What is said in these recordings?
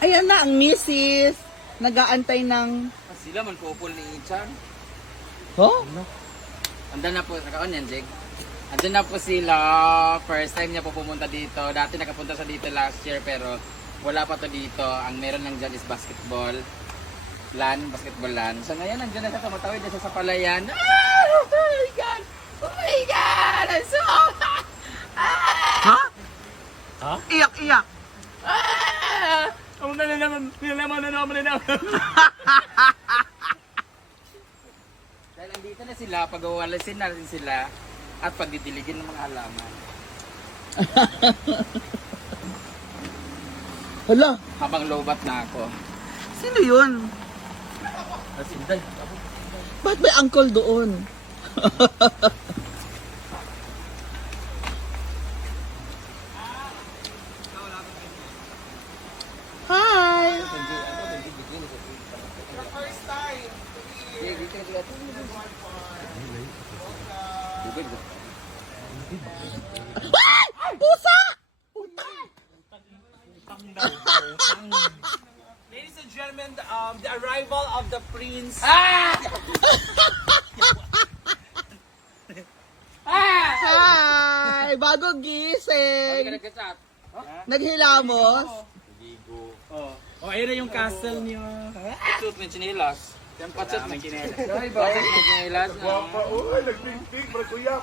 Ayan na ang misis. Nag-aantay ng... Sila man couple ni Ichan. Oh? Andan na po, nakaon yan, Jake. Andan na po sila. First time niya po pumunta dito. Dati nakapunta sa dito last year pero wala pa to dito. Ang meron lang dyan is basketball. Basketball LAN. So ngayon nandiyan na siya, tumatawid na siya sa palayan. Ah! Oh my God! Oh my God! I'm so... Ha? Ha? Iyak-iyak. Ah! Ang nalalaman. Dahil andito na sila, pag-uwalasin na rin sila at pagdidiligin ng mga halaman. Hala, Habang lobat na ako. sino yun? Asinday. Ba't may uncle doon? Hi! Ay! Pusa! Ladies and gentlemen, the arrival of the prince. Ah! Ah! Hi! Bago gising! Naghilamos? Oh, ayun na yung castle niyo. Shoot may chinilas. Yan patsot may chinilas. Sorry ba? May chinilas. Uy, nagping-ping, bro, kuya.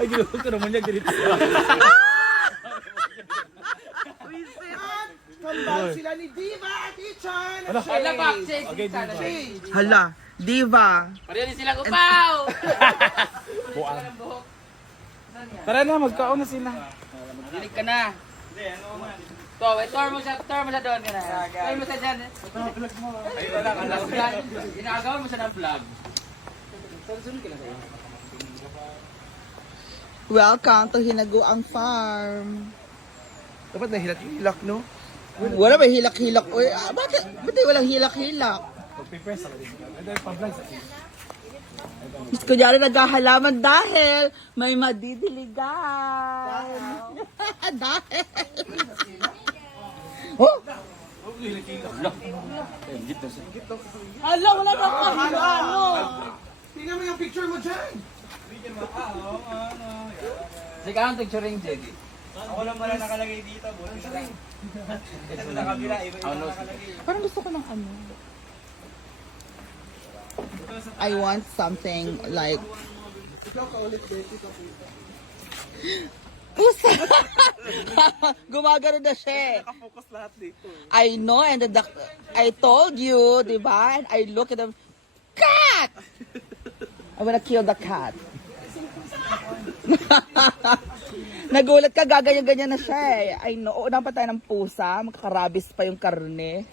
Ay, ginawa ko naman niya ganito. Kambal sila ni Diva at Ichan. Wala ba? Shake. Okay, Sana diba? shake. Hala, diva. Pareho din silang upaw! Buwan. Tara na, magkaon na sila. Dilig ka na. To, tour mo siya doon ka na. Tour mo siya dyan. Ayun lang, alas. Ginagawa mo siya ng vlog. Sunod ka na sa'yo. Welcome to Hinaguang Farm. Dapat nahilak-hilak, no? Wala ba hilak-hilak? Uy, bakit walang hilak-hilak? Mag-prepare sa rin. Ito yung pang-vlog sa akin. Mas kunyari naghahalaman dahil may madidiligan. Dahil. Oh? Hala, wala ba kami ano? Tingnan mo yung picture mo dyan. Sige, ang picturing, Jig. Ako lang pala nakalagay dito. Buti na lang. Ito na kabila. Iba-iba nakalagay. Parang gusto ko ng ano. I want something like... Pusa! Gumagano na siya eh. Nakapokus lahat dito. I know, and I told you, di ba? And I look at them, cat! I wanna kill the cat. Nagulat ka, gaganyan-ganyan na siya eh. I know, dapat tayo ng pusa, magkakarabis pa yung karne.